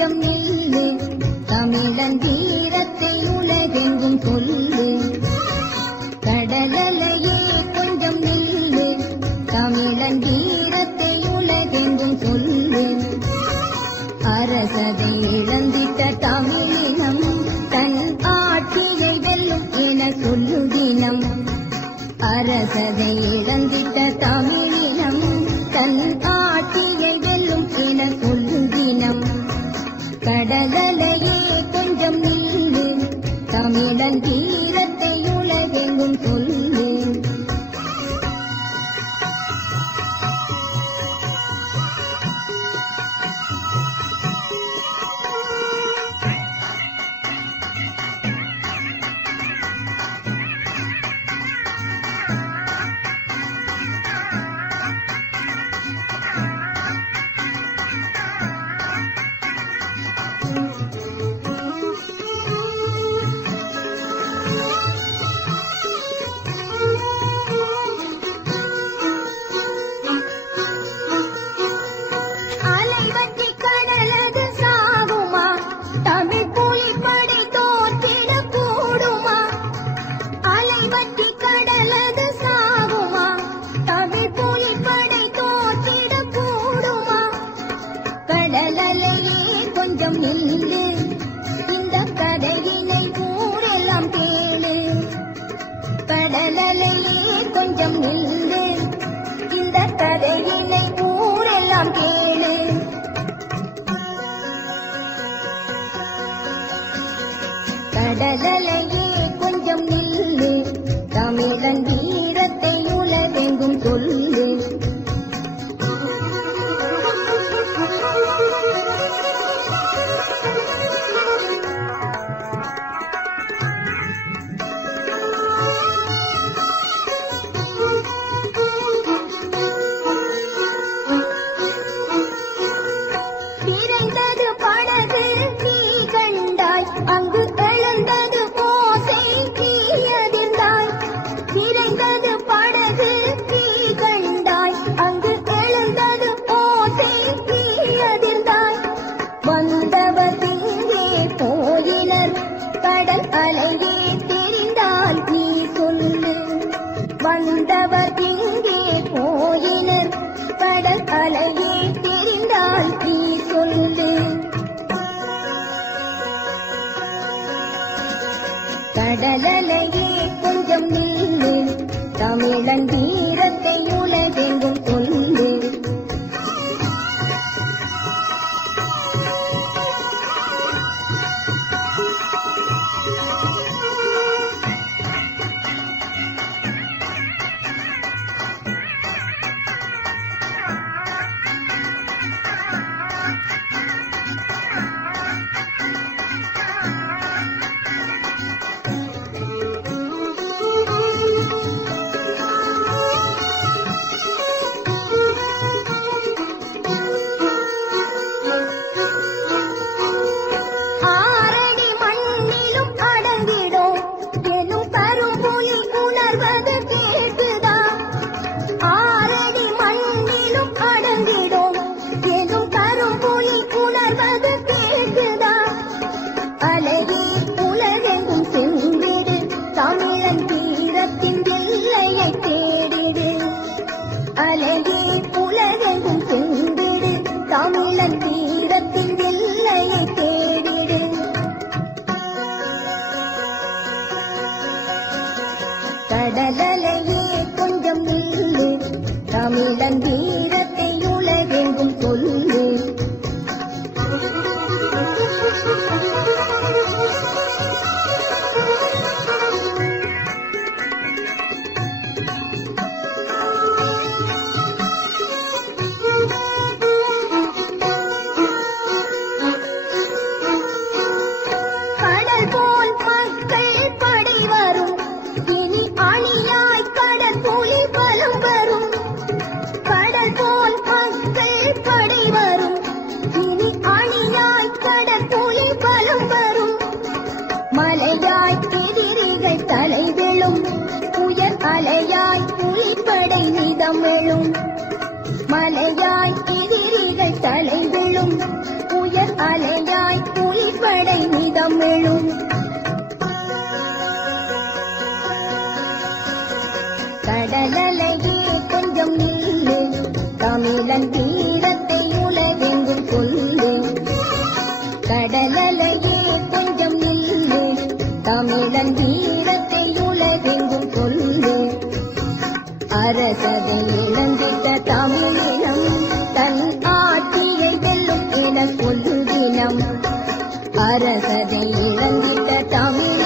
கொஞ்சம் நில்லு, தமிழன் வீரத்தை உலகெங்கும் சொல்லு. கடலலையே கொஞ்சம் நில்லு, தமிழன் வீரத்தை உலகெங்கும் சொல்லு. அரசதை இழந்திட்ட தமிழினம் தன் ஆட்சியை வெல்லும் என சொல்லுதினம். அரசதை இழந்திட்ட தமிழினம் தன் ஆட்சியை வெல்லும் என சொல்லுதினம். கடலலையே கொஞ்சம் நில்லு, தமிழன் வீரத்தை உலகெங்கும் சொல்லு. கொஞ்சம் நில்லு, இந்த கதையினை ஊரெல்லாம் கேளு. கடலலையே கொஞ்சம் நில்லு, இந்த கதையினை ஊரெல்லாம் கேளு. கடலலையே கொஞ்சம் நில்லு, தமிழன் வீரத்தை உலகெங்கும் சொல்லு. அங்கு எழுந்தது ஓசை நீ அதிர்ந்தாய். விரைந்தது படகு நீ கண்டாய், அங்கு எழுந்தது ஓசை நீ அதிர்ந்தாய். வந்தவர் திங்கே போயினர், கடல் அலையே தெரிந்தால் நீ சொல்லு. வந்தவர் திங்கே போயினர், கடல் அலையே தெரிந்தால் நீ சொல்லு. கடலலையே கொஞ்சம் நில்லு, தமிழன் வீரத்தை உலகெங்கும் சொல்லு. அலையே உலகெங்கும் சென்றிடு, தமிழன் வீரத்தின் எல்லையை தேடிடு. கடலலையே கொஞ்சம் நில்லு, தமிழன் வீரத்தை உலகெங்கும் சொல்லு. தலைவெழும் உயர் அலையாய் புலிப்படை நிதமெழும். மலையாய் எதிரிகள் தலைவெழும் உயர் அலையாய் புலிப்படை மிதமிழும் கடலலையே கொஞ்சம் நில்லு தமிழன் தீரத்தை உலகெங்கும் சொல்லு கடலலையே கொஞ்சம் நில்லு தமிழன் தீரத்தை உலகெங்கும் சொல்லு அரசதை இழந்திட்ட தமிழினம் தன் ஆட்சியை வெல்லும் என சொல்லுதினம் அரசதை இழந்திட்ட தமிழ்